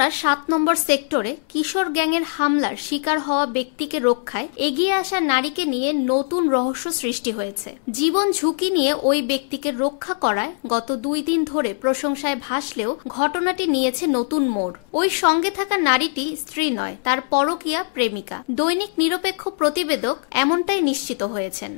উত্তরার ৭ নম্বর সেক্টরে কিশোর গ্যাংয়ের হামলার শিকার হওয়া ব্যক্তিকে রক্ষায় এগিয়ে আসা নারীকে নিয়ে নতুন রহস্য সৃষ্টি হয়েছে। জীবন ঝুঁকি নিয়ে ওই ব্যক্তিকে রক্ষা করায় গত 2 দিন ধরে প্রশংসায় ভাসলেও ঘটনাটি নিয়েছে নতুন মোড়। ওই সঙ্গে থাকা নারীটি স্ত্রী নয়, তার পরকীয়া প্রেমিকা। দৈনিক নিরপেক্ষ প্রতিবেদক এমনটাই নিশ্চিত হয়েছেন।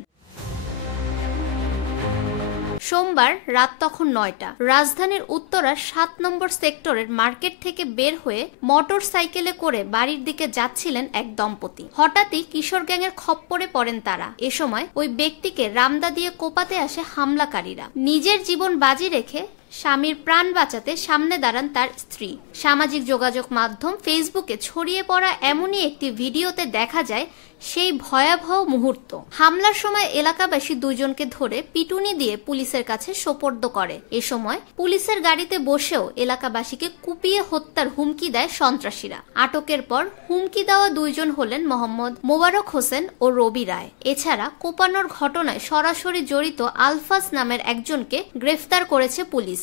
সোমবার রাত তখন 9টা। রাজধানীর উত্তরার ৭ নম্বর সেক্টরের মার্কেট থেকে বের হয়ে মোটর সাইকেলে করে বাড়ির দিকে যাচ্ছিলেন এক দম্পতি। হঠাৎই কিশোর গ্যাংয়ের খপ্পরে পড়েন তারা। এ সময় ওই ব্যক্তিকে রামদা দিয়ে কোপাতে আসে হামলাকারীরা। নিজের জীবন বাজি রেখে স্বামীর প্রাণ বাঁচাতে সামনে দাঁড়ান তার স্ত্রী। সামাজিক যোগাযোগ মাধ্যম ফেসবুকে ছড়িয়ে পড়া এমনই একটি ভিডিওতে দেখা যায় সেই ভয়াবহ মুহূর্ত। হামলার সময় এলাকাবাসী 2 জনকে ধরে পিটুনি দিয়ে পুলিশের কাছে সোপর্দ করে। এ সময় পুলিশের গাড়িতে বসেও এলাকাবাসীকে কুপিয়ে হত্যার হুমকি দেয় সন্ত্রাসীরা। আটকের পর হুমকি দেওয়া 2 জন হলেন মোহাম্মদ মোবারক হোসেন ও রবি রায়। এছাড়া কোপানোর ঘটনায় সরাসরি জড়িত আলফাজ নামের একজনকে গ্রেফতার করেছে পুলিশ।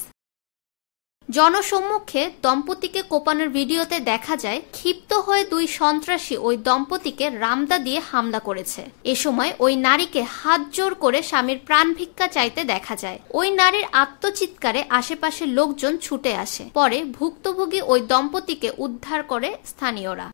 জনসম্মুখে দম্পতিকে কোপানোর ভিডিওতে দেখা যায় ক্ষিপ্ত হয়ে 2 সন্ত্রাসী ওই দম্পতিকে রামদা দিয়ে হামলা করেছে। এ সময় ওই নারীকে হাত জোর করে স্বামীর প্রাণ ভিক্ষা চাইতে দেখা যায়। ওই নারীর আত্মচিৎকারে আশেপাশের লোকজন ছুটে আসে। পরে ভুক্তভোগী ওই দম্পতিকে উদ্ধার করে স্থানীয়রা।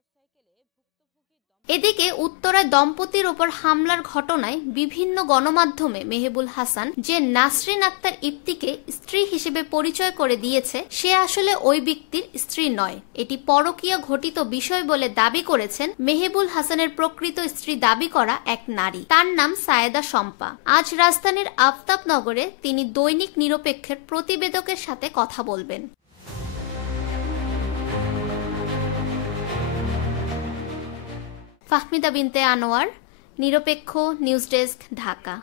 এদিকে উত্তরায় দম্পতির ওপর হামলার ঘটনায় বিভিন্ন গণমাধ্যমে মেহেবুল হাসান যে নাসরিন আক্তার ইপ্তিকে স্ত্রী হিসেবে পরিচয় করে দিয়েছে সে আসলে ওই ব্যক্তির স্ত্রী নয়, এটি পরকীয়া ঘটিত বিষয় বলে দাবি করেছেন মেহেবুল হাসানের প্রকৃত স্ত্রী দাবি করা এক নারী। তার নাম সায়েদা শম্পা। আজ রাজধানীর আফতাবনগরে তিনি দৈনিক নিরপেক্ষের প্রতিবেদকের সাথে কথা বলবেন। ফাহমিদা বিনতে আনোয়ার, নিরপেক্ষ নিউজ ডেস্ক, ঢাকা।